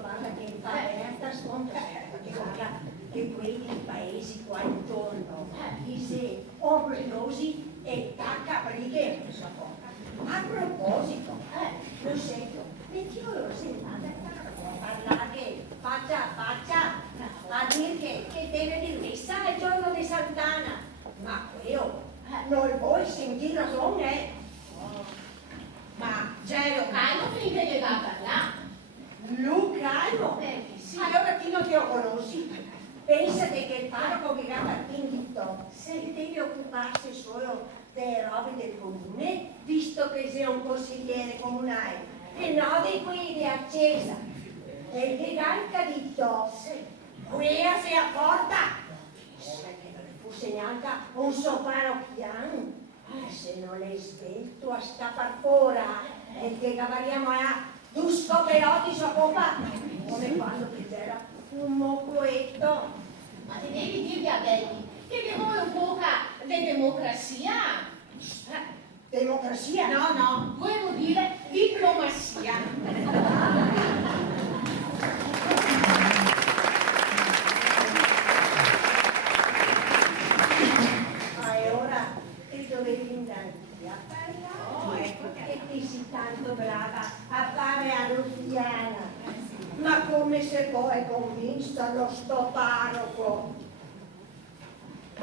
guarda che fa sconto, perché guarda che quelli paesi qua intorno, si ombrosi e tacca brighe non so cosa. A proposito, lo sento, mettilo lo sentate a parlare che faccia a faccia, a dire che deve dir messa il giorno di Sant'Anna, ma quello non vuoi sentire ragione? Ma Gelo Calmo finché gli va a parlare. Lucano? Sì. Allora chi non ti lo conosci? Pensate che il parroco che va al Pindito se deve occuparsi solo delle robe del comune, visto che sei un consigliere comunale, e no di qui di accesa. E che ganca di tosse, quella si apporta. Se fosse neanche un soparo piano, se non è svelto a sta ora, e che cavaliamo a due scoperotti sua coppa, come quando che c'era un mocoetto. Ma ti devi dirvi a Belli che vuole un po' di democrazia. Democrazia? No, volevo dire diplomazia. E ora ti dovevi andare a parlare, ecco che ti sei tanto brava a fare a ruffiana. Ma come se poi convinta lo sto parroco?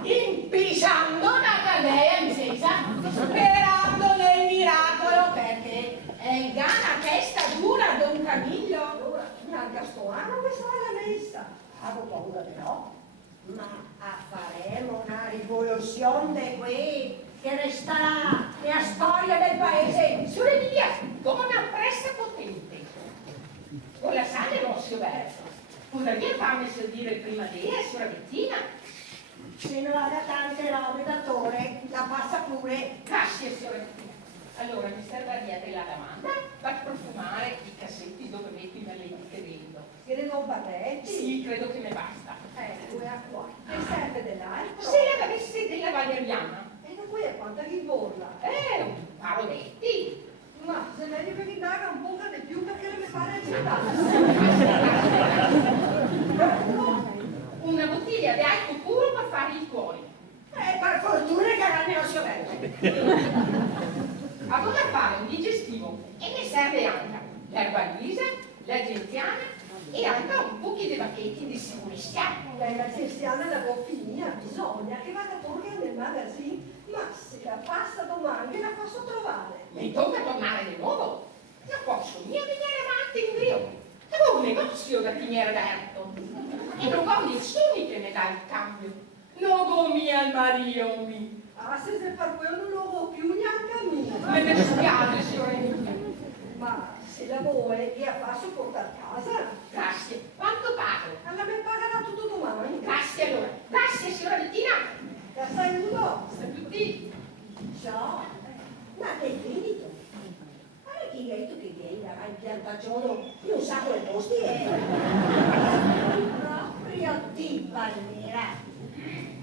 Impisando una candela incesa, sperando nel miracolo, perché è gana testa dura Don Camillo. Allora, neanche a sto anno che sarà la messa. Avevo paura però. Ma faremo una rivoluzione qui che resterà la storia del paese. Sulle via, come una pressa potente. Con la sale rosso verso. Potrebbe farmi servire prima di lei, sulla Bettina. Se non ha tante robe d'attore, la passa pure. Grazie, Bettina. Allora, mi servirebbe della lavanda per profumare i cassetti dove metto i malediche dentro. Credo barretti. Sì, credo che mi basta. Due a qua. E serve dell'altro? Se la avessi della valeriana. E da qui a quanta chi bolla? Un paroletti. Ma se meglio che mi daga un po' di più perché non mi pare accettata. Una bottiglia di alco puro per fare i cuori. Per fortuna che era il negozio verde. A voler fare un digestivo e ne serve anche l'erba luisa, la genziana e anche un pochi di vacchetti di sicurezza. La cristiana da finire, bisogna che vada pure nel magazzino, ma se la passa domani la posso trovare. Mi tocca tornare di nuovo. Non posso mica venire avanti in brio. Avevo un negozio da tenere aperto e non ho nessuno che mi dà il cambio. Non go mia il marito mi. Se per quello non lo vuoi più neanche a me. Me ne spiace, signorina. Ma se la vuoi, via passo portare a casa. Grazie. Quanto pago? Alla me pagherà tutto domani. Grazie allora. Grazie, signora Bettina. La saluto. Saluti. Ciao. Ma che finito? Guarda chi hai detto che vieni da in piantagione in un sacco di posti, Proprio ti parlerà.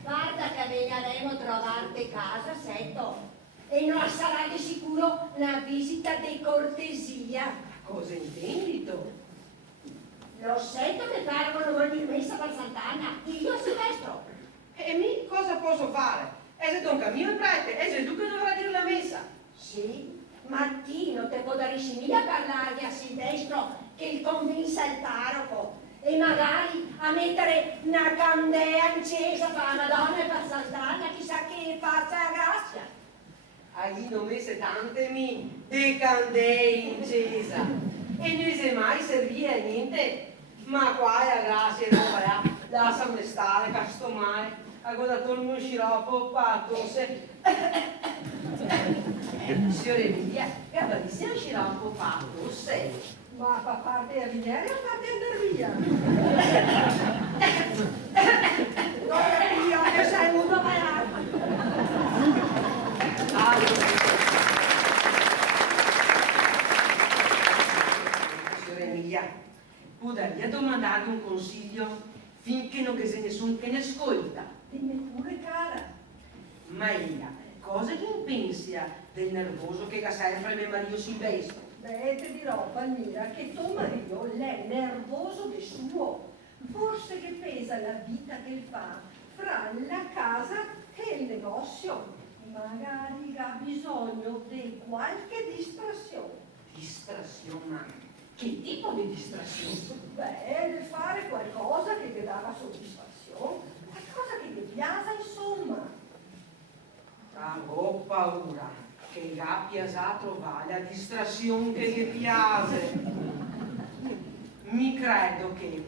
Guarda che veniremo a trovarti casa, setto. E non sarà di sicuro una visita di cortesia. Cosa intendi tu? Lo sento che Carlo vuol dire messa per Sant'Anna. Io Silvestro. E mi cosa posso fare? E se Don Camillo è prete, e Gesù che dovrà dire la messa? Sì, Martino te può dare simile a parlare a Silvestro che il convinsa il parroco e magari a mettere una candela accesa per la Madonna e per Sant'Anna, chissà che faccia la grazia. Agli non messe tante de candele incesa e non se mai serviva a niente. Ma qua è la grazia non va, lasciami stare, casto mai. A cosa torno un sciroppo, qua tosse. Signore mia, che avessi un sciroppo qua tosse. Ma fa parte a venire o parte andare via? Non io che sei uno malato. Signora Emilia, potrei domandarle un consiglio finché non che se nessuno che ne ascolta. Dimmi pure cara. Ma Elia, cosa che pensi del nervoso che ha sempre mio marito Silvestro? Beh, ti dirò, Palmira, che tuo marito, lei è nervoso di suo. Forse che pesa la vita che fa fra la casa e il negozio. Magari ha bisogno di qualche distrazione. Distrazione, ma che tipo di distrazione? Beh, di fare qualcosa che ti dava soddisfazione, qualcosa che ti piace, insomma. Ho paura che abbia già trovato la distrazione che gli piace. Mi credo che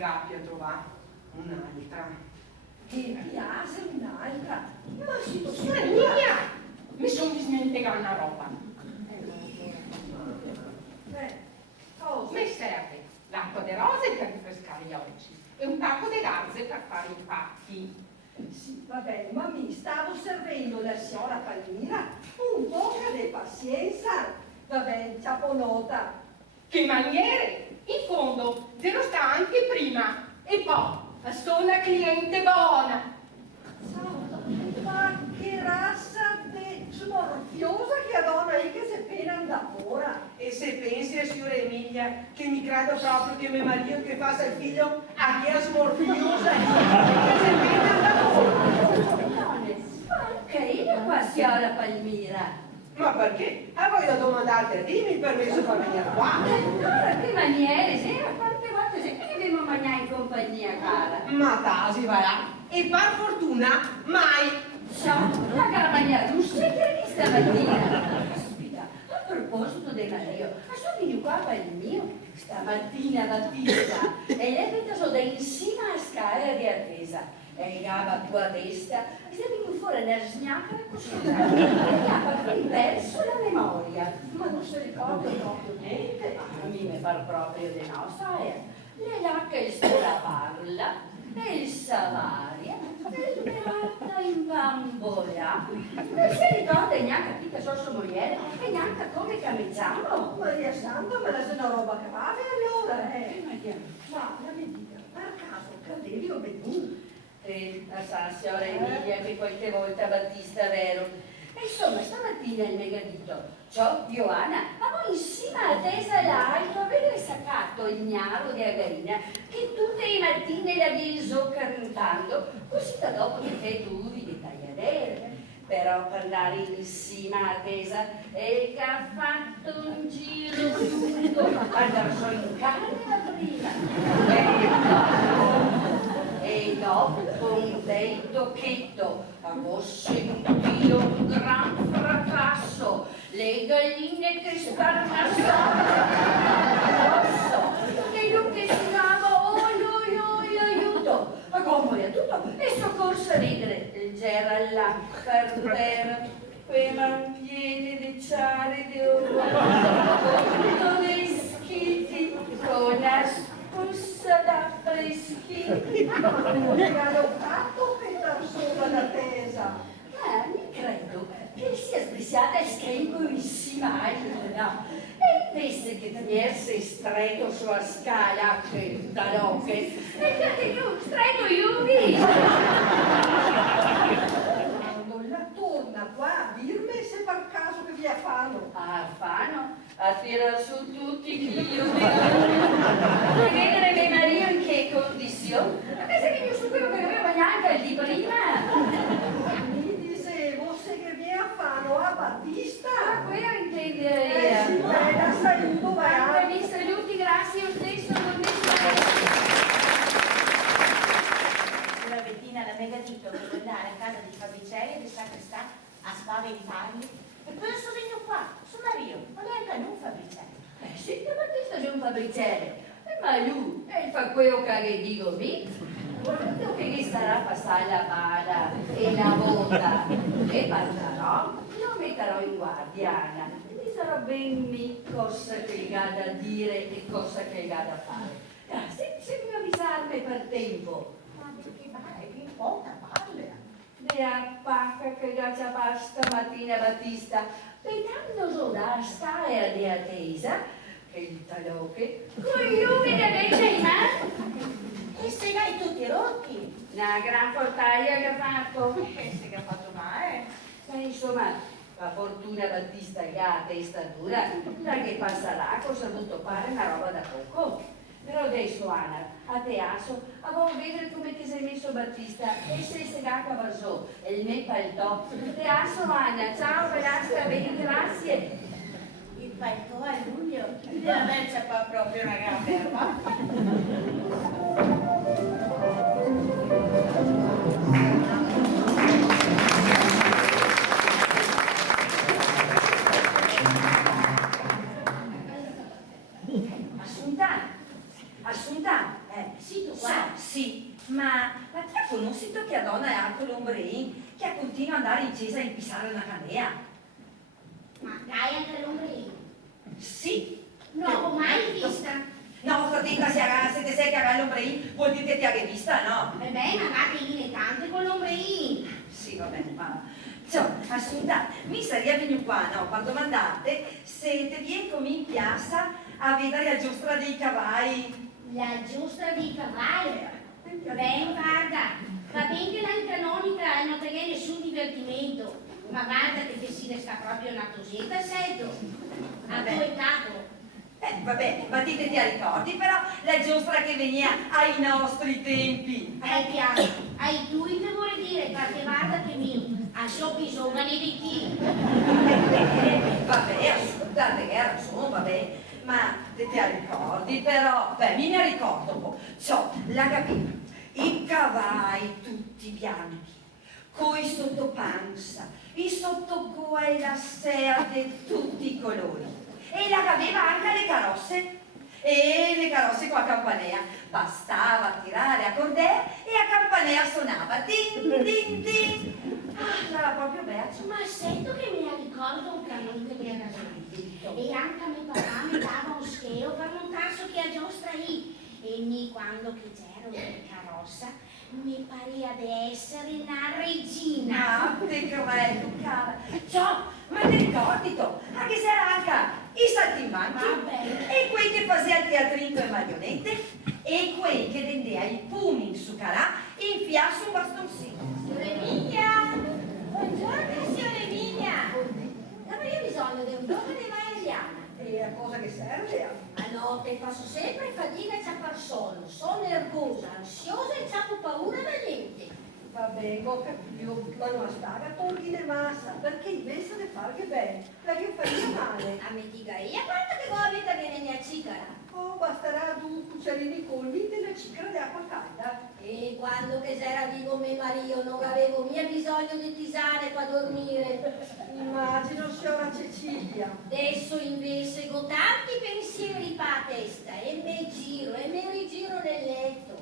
abbia trovato un'altra. Che piace un'altra? Ma Signora mia, mi sono dimenticata una roba. Cosa? Mi serve l'acqua di rose per rinfrescare gli occhi e un pacco di garze per fare i pacchi. Sì, va bene, ma mi stavo servendo la signora Palmira un po' di pazienza. Va bene, ciaponota. Che maniere! In fondo, zero sta anche prima. E poi, sono una cliente buona. Ma che razza di smorfiosa che la donna lì che si è appena andata ora. E se pensi, signora Emilia, che mi credo proprio che mio marito che fa il figlio a chi è smorfiosa che si è appena andata ora. Anche io qua, signora Palmira. Ma perché? Voglio domandarti a dimmi il permesso per venire qua. Allora, che maniere, sera, quante volte sei che dobbiamo mangiare in compagnia, cara? Ma tasi, va là. E per fortuna, mai. La cara maniera, non sei che stamattina. Caspita, a proposito di Mario, assomigli qua per il mio. Stamattina Battista, e lei vede solo da insieme a scala di attesa. E la tua testa, e sei venuto fuori nella sgnacca così. E hai perso la memoria. Ma non si ricorda proprio niente. A me mi par proprio di no, sai? Le lacche storia parla, e il salario, e il beata in bambola. Non si ricorda neanche che sono sua moglie e neanche come camiciamo. Maria Santa, ma la se una roba grave allora, Ma la mi dica, per caso cadevi o venuti? la sa, signora Emilia, che qualche volta Battista, vero? E insomma, stamattina il megadito, ciò Ioana, ma voi insieme a tesa l'altro avete saccato il gnaro di Agarina che tutte le mattine la viene zoccantando, così da dopo che te tu di tagliadere. Però per andare insieme a tesa e che ha fatto un giro lungo, verso in carne la prima. E dopo un bel tocchetto avevo sentito un gran fracasso, le galline che scarmassavano addosso, e io che si dava oi aiuto, a come tutto e soccorso a ridere, c'era là per terra quei manpiedi di ciare di orgoglio, dei schiti con la spussa da freschi. Mi hanno fatto per persona d'attesa. Mi credo che sia sbriciata e scarico insieme no? E invece che tenersi stretto sulla scala che talocche, e che io stretto Yugi. Quando la torna qua a dirmi se per caso che vi fanno. Ah, fanno a tirar su tutti chi io vedo. Vedere mio marito in che condizione? Ma se venuto su quello che aveva neanche il di prima. Mi dicevo se che vi fanno a Battista. Ah, quello intende Sì, la saluto, va. Vi saluti, grazie io stesso, non mi Una Bettina la megadito per andare a casa di Fabricelli e di Sacrestà a spaventarli. E poi sono venuto qua, su Mario, ma neanche non Fabricelli. Sì, che Battista c'è un fabbricello. Ma lui, e fa quello che dico mi. Quando che gli sarà passare la bada e la botta e parlerò, lo metterò in guardiana. Mi sarà ben mi cosa che gli ha da dire e cosa che gli ha da fare. Se mi avvisarmi per tempo. Ma di che male, che importa, parla. La pacca che già basta stamattina Battista, vedendo sola stare di attesa, che il talocche, coglioni da Benzema, E se l'hai tutti rotti? una gran portaia che ha fatto. Se che ha fatto male. Insomma, A fortuna Battista che ha testa dura, perché passa là cosa dovuto fare una roba da poco. Però adesso Anna, a te asso, avevo vedere come ti sei messo Battista e se segata vasò e il mio palto. Te asso Anna, ciao ragazza, bene, grazie. Il palto a luglio, deve averci qua proprio una gran ferma. Assunta, Sì, tu qua? sì, ma ti ha conosciuto che a donna è anche l'ombrein che continua ad andare in chiesa a impissare una canea? Ma dai anche l'ombrino. Sì. Non l'ho mai vista. No, fratello, se te sei che avrai l'ombrein vuol dire che ti hai vista, no? E beh, ma va che ne tante con l'ombrino. Sì, va bene, ma... Cioè, Assunta, mi sarebbe venuto qua, no? Quando mandate, se te vieni come in piazza a vedere la giostra dei cavalli. La giostra dei cavalli. Ben, guarda, va bene che la canonica non te nessun divertimento, ma guarda che si sta proprio una cosetta serio. A Vabbè. tuo capo. Vabbè, ma ti ricordi però la giostra che veniva ai nostri tempi? Piano, ai tui che vuol dire, perché guarda che mio, a so bisogno di ti. Vabbè, Assunta, te che ragione, vabbè, ma te ti ricordi però? Beh, mi ne ricordo un po'. La capita, i cavalli tutti bianchi, coi sottopanza, i sottogoa e la sea di tutti i colori. E la aveva anche le carrozze. E le carrozze con la campanea. Bastava tirare a cordea e a campanea suonava. Din, din, din. Era proprio bello. Ma sento che me la ricordo un canon che mi era sentito. E anche a mio papà mi dava un scheo per montarsi che a giostra lì. E quando che c'ero in carrozza mi parea di essere una regina. Ah, te credo, cara. Ma ti ricordi tu? Anche se era anche i saltimbanchi Vabbè. e quei che faceva il teatrino e marionette e quei che vendeva i pumi in sucarà in fiasso un bastoncino. Signora Emilia! Buongiorno, signora Emilia! Avrei bisogno di un poco di valeriana. E a cosa che serve? A notte faccio sempre fatica a ciappar sonno. Sono nervosa, ansiosa e ciappo paura da niente. Va bene, ho capito, ma non staga tolgine massa, perché invece di fare che bene, la che fai male. A me dica io, a parte che vuoi vita che ne mia cicara. Oh, basterà 2 cucciarini colmi e una ciccara di acqua calda. E quando che c'era vivo mio marito non avevo mia bisogno di tisane per dormire. Immagino, signora Cecilia. Adesso invece ho tanti pensieri pa' testa e mi giro e mi rigiro nel letto.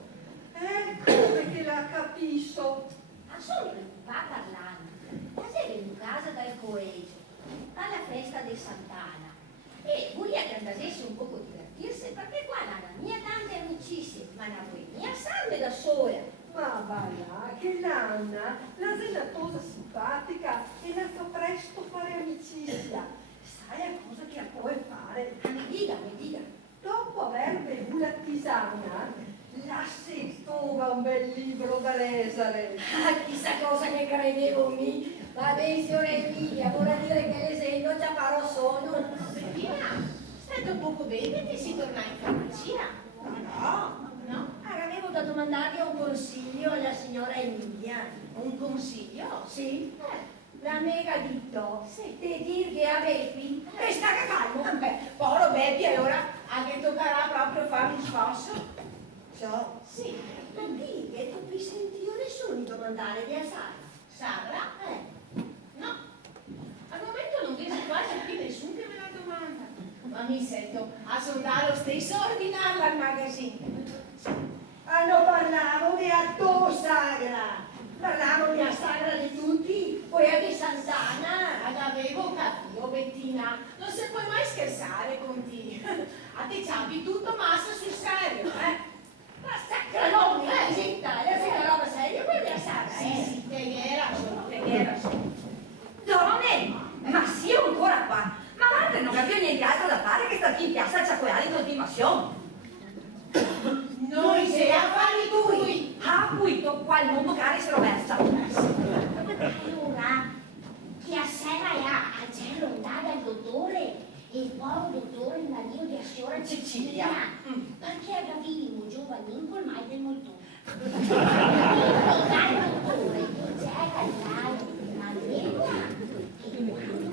Come che la capisco. Ma sono preoccupata parlando. Ma sei venuto a casa dal collegio alla festa di Sant'Anna e volia che andasse un poco a divertirsi perché qua la mia tante amicizie, ma la vuoi mia salve da sola. Ma va là, che l'Anna, la senatosa simpatica e la fa presto fare amicizia. Sai a cosa che puoi fare? Mi dica. Dopo aver bevuto la tisana, la settora un bel libro da lesare. Ah, chissà cosa che credevo mi. Va bene, signora Emilia, vorrà dire che l'esempio già farò sono. Bettina, stai un poco bene che si torna in farmacia? No, avevo da domandargli un consiglio alla signora Emilia. Un consiglio? Sì? La mega detto Sì. di dir che a Beppi e sta calmo. Beh, povero Beppi, allora anche toccherà proprio fare un sforzo. Ciao. Sì. Non di che tu mi sentivo nessuno di domandare di Sara. Sara? No. Al momento non vedo quasi più nessuno che me la domanda. Ma mi sento a soldare lo stesso ordinarla al magazzino. Hanno parlato di a tua sagra. Parlavo di sagra di tutti, poi a di Sant'Anna. Ad avevo capito, Bettina. Non si può mai scherzare con te. A te ciampi tutto massa sul serio, eh? Ma sacra non zitta, è una roba seria quella Sara, Sì, te era solo. Donne, ma sì, ancora qua. Ma guarda, non capivo niente altro da fare che stare in piazza a ciacqueare in continuazione. Noi sei affari tui. Ah, appunto, qua il mondo care se lo versa. Allora, che a sera è a il povero dottore Mario di Assiora Cecilia. perché agavimo giovanin col mai del moltone. Il caro dottore diceva all'altra e quando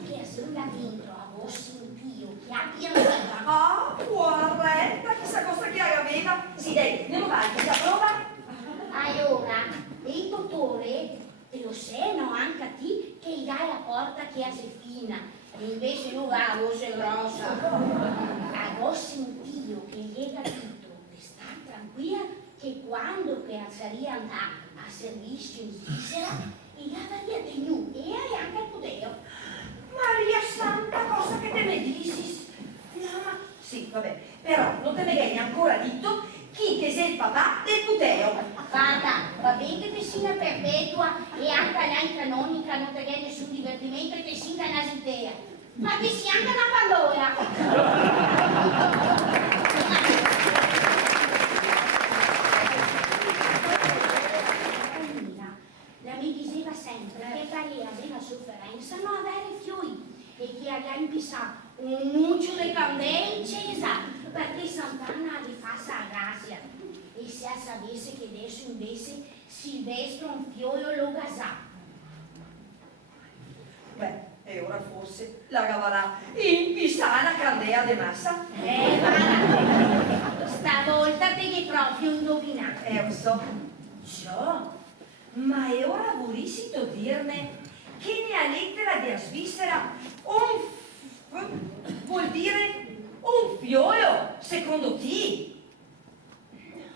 che assunta dentro a voi sentio che abbiamo Ah, guarda, chissà cosa che aveva. Sì, dai, andiamo avanti, la prova? allora il dottore te lo sai no anche a te che dai la porta che è fina e invece lui ha la voce grossa. Avevo sentito che gli è capito di stare tranquilla che quando che saria andare a servizio in Svizzera e aveva tenuto e hai anche il potere. Maria Santa, cosa che te ne dici? No, ma sì, vabbè, però non te ne viene ancora detto chi che sei il papà del puteo. Guarda, va bene che ti sia perpetua e anche là in canonica non ti viene nessun divertimento e ti sia una idea. Ma ti sia anche una pallola. La mi diceva sempre che pareva della sofferenza non avere fioi e che aveva impissà un muccio di candela incesa perché Sant'Anna gli fa sa grazia e se sapesse che adesso invece Silvestro un figlio lo gasà. Beh, e ora forse la cavarà in pisana candea de massa. Guarda, stavolta devi proprio indovinare. Lo so. Ciò, ma è ora vorrissito dirmi che nella lettera di Svizzera vuol dire un fiolo, secondo te?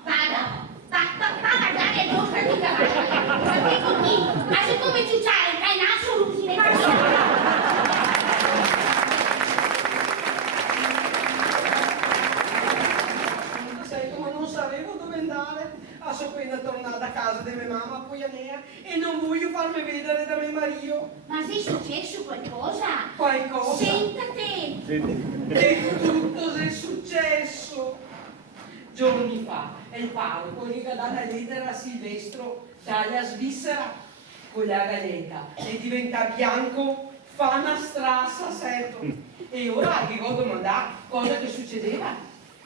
Vada, va a dare a nostra di cavallo. Perché così, ma se come ciucciare, dai naso rusine. Ma non sapevo dove andare. A so appena tornata a casa di mia mamma poi a Nea e non voglio farmi vedere da mio marito. Ma se è successo qualcosa? Qualcosa? Sentate! E tutto è successo. Giorni fa il parroco gli ha dato la lettera a Silvestro dalla Svizzera con la galletta e diventa bianco, fa una strassa sempre. E ora gli devo domandare cosa che succedeva.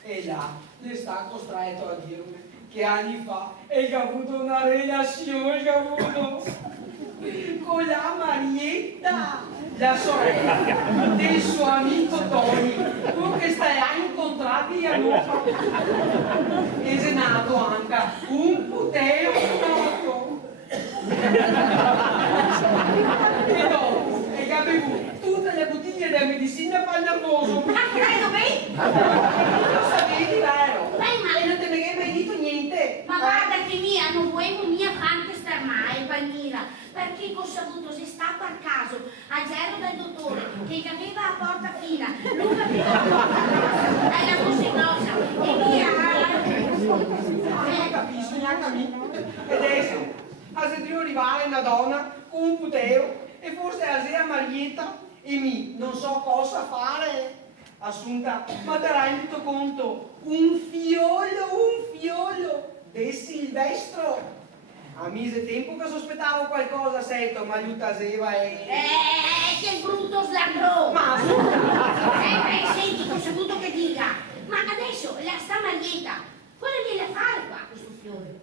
E là le sta costretto a dirmi che anni fa e che ha avuto una relazione che ha avuto con la Marietta, la sorella del suo amico Tony, quello che stai a incontrarti a Roma. E è nato anche un puteo noto. E dopo, e che ha bevuto tutte le bottiglie di medicina per il nervoso. Ma credo bene! Lo sapevi, vero? Beh, ma- E non te ne hai mai detto niente. Ma guarda che mia, non vuoi mia fante star mai, Palmira, perché ho saputo se sta per caso a zero del dottore che aveva la porta fina, lui aveva la voce grossa e via. Non capisco neanche a me. E adesso, a sentire arrivare una donna con un puteo e forse a sera Marietta e mi non so cosa fare. Assunta, ma te rendito conto? Un fiolo di Silvestro. A mise tempo che sospettavo qualcosa, sento, ma l'utaseva e... Che brutto slandro! Ma Assunta! Senti, ho saputo che dica, ma adesso la sta Marietta, cosa gliela fare qua questo fiore?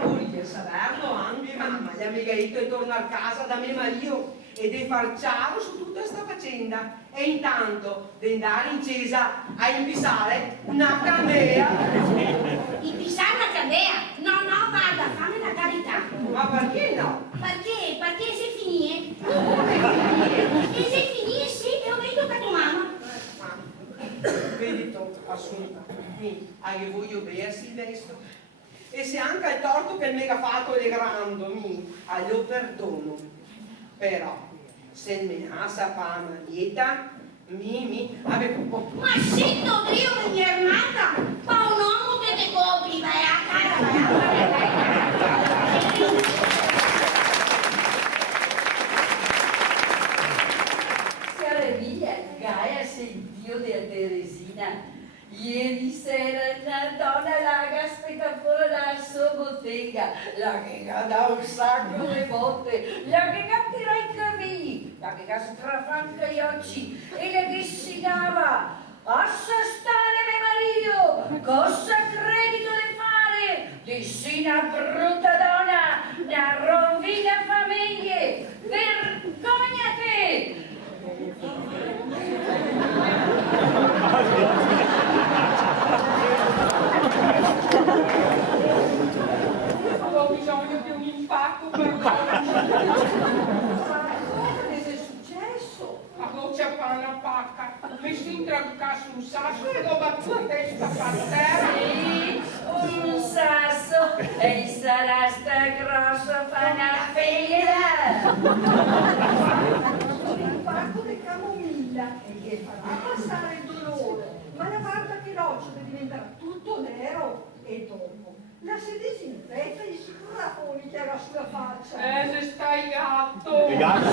Voglio saperlo anche, mamma gli ha mica detto di tornare a casa da mio marito e di far ciao su tutta questa faccenda e intanto di andare in chiesa a impissare una candela. Impissare una candela? No, guarda, fammi una carità. Ma perché no? Perché? Perché se finie? E se finie sì, e ho detto che tua mamma. Vedi tu, Assunta, che voglio bene a Silvestro. E se anche il torto che mi ha fatto è grande, glielo perdono. Però, se me ha sapata Marietta, avevo... Ma sento Dio mi è armata, ma un uomo che te copri, vai a cara, Caraviglia, Gaia sentiu della Teresina. Ieri sera una donna la aspetta fuori dalla sua bottega, la che dà un sacco di botte, la che capirà i cammini. da che strafanca gli occhi e le che si dava. Assa stare me Mario, cosa credito di fare? Dissi una brutta donna, una rovina famiglie, vergognati! Ho bisogno di un impacco per Ma cosa ne è successo? a goccia panna pacca, mi si intrabucca sul sasso e l'ho battuta in testa per terra. Sì, un sasso e sarà sta grossa panafela. L'impatto di camomilla e gli farà passare il dolore, ma la guarda che l'occhio diventerà tutto nero e dopo la si disinfetta e si craponi che era sulla faccia. Se stai gatto. Il gatto